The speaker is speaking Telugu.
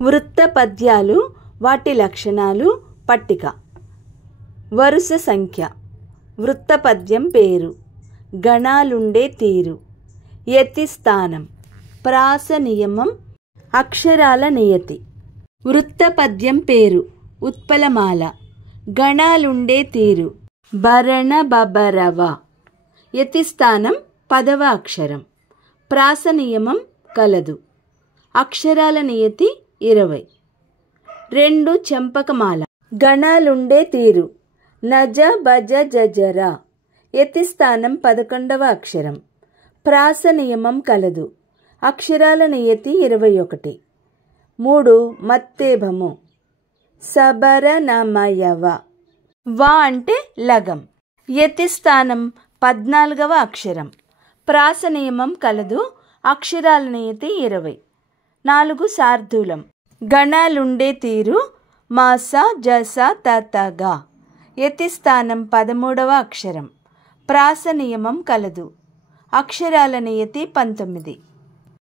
వృత్త పద్యాలు, వాటి లక్షణాలు, పట్టిక. వరుస సంఖ్య. వృత్త పద్యం పేరు. గణాలుండే తీరు. యతిస్థానం. ప్రాస నియమం. అక్షరాల నియతి. వృత్త పద్యం పేరు. ఉత్పలమాల. గణాలుండే తీరు. భరణ బబరవ. యతిస్థానం పదవ అక్షరం. ప్రాస నియమం కలదు. అక్షరాల నియతి 20. 2 చెంపకమాల. గణాలుండే తీరు. నజ భజ జజర. యతిస్థానం 11వ అక్షరం. ప్రాస నియమం కలదు. అక్షరాల నియతి 21. 3 మత్తేభము. సబర నమయవ. వా అంటే లగం. యతిస్థానం 14వ అక్షరం. ప్రాస నియమం కలదు. అక్షరాల నియతి 20. 4 శార్దూలం. గణాలుండే తీరు. మాస జస తతగా. యతిస్థానం 13వ అక్షరం. ప్రాస నియమం కలదు. అక్షరాల నియతి 19.